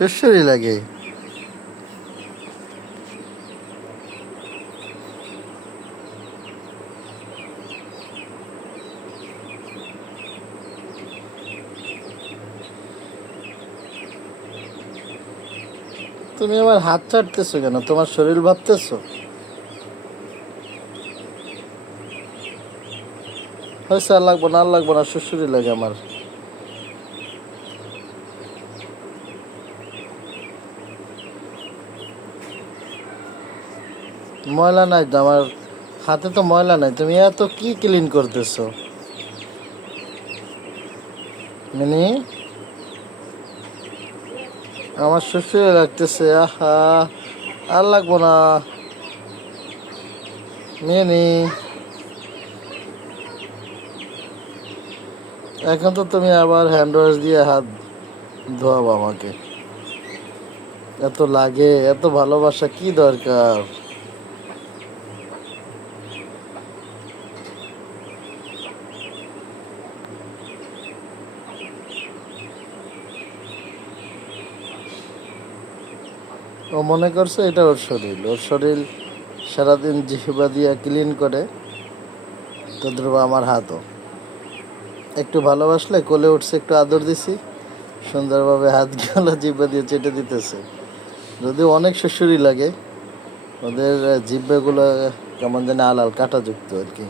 সুরসুরি লাগে। তুমি আবার হাত ছাড়তেছো কেন? তোমার শরীর ভাবতেছো? হয়েছে, আর লাগবো না, আর লাগবো না, সুরসুরি লাগে আমার। ময়লা নাই তো আমার হাতে, তো ময়লা নাই। তুমি এত কি ক্লিন করতেছো মিনি? আমার সুরসুরি লাগতেছে, আহা। আর লাগবো না মিনি। এখন তো তুমি আবার হ্যান্ড ওয়াশ দিয়ে হাত ধোয়াবো আমাকে? এত লাগে, এত ভালোবাসা কি দরকার? ও মনে করছে এটা ওর শরীর, ওর শরীর সারাদিন জিহ্বা দিয়া ক্লিন করে। তদ্রুপ আমার হাতও একটু ভালোবাসলে কোলে উঠছে, একটু আদর দিছি, সুন্দরভাবে হাতগুলো জিহ্বা দিয়ে চেটে দিতেছে। যদিও অনেক সুড়সুড়ি লাগে, ওদের জিহ্বাগুলো কেমন যেন আলাল কাঁটাযুক্ত আর কি।